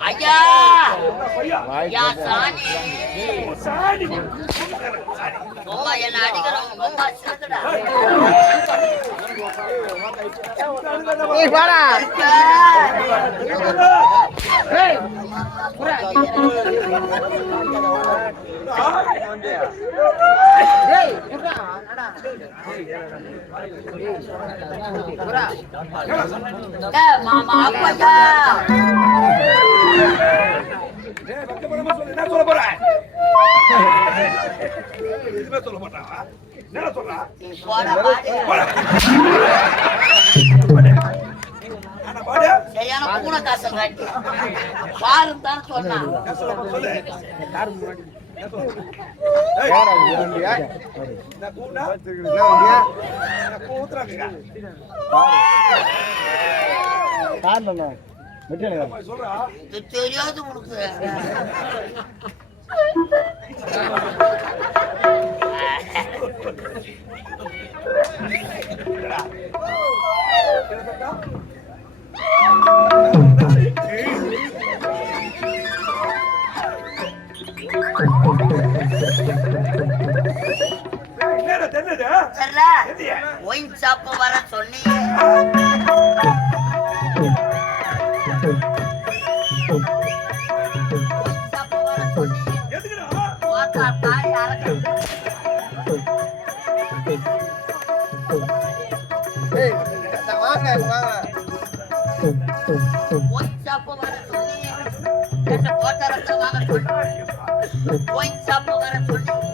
ஐயா! ஐயா சாணி! பொம்மா என்ன அடிக்கிறவங்க மாமா அப்பையா என்ன சொல்ல போற? எதுவுமே சொல்ல மாட்டான் என்ன சொல்றா சரியான பூனை காசு காட்டி பாருன்னு தானே சொன்னான் சொல்லு ஏய், ஒயின் ஷாப் வர சொன்னீங்க வாங்க வாங்க. ஒயின் ஷாப் வர சொன்னீங்க ரெண்டு போட்டரத்தை வாங்க சொன்னீங்க ஒயின் ஷாப் வர சொன்னீங்க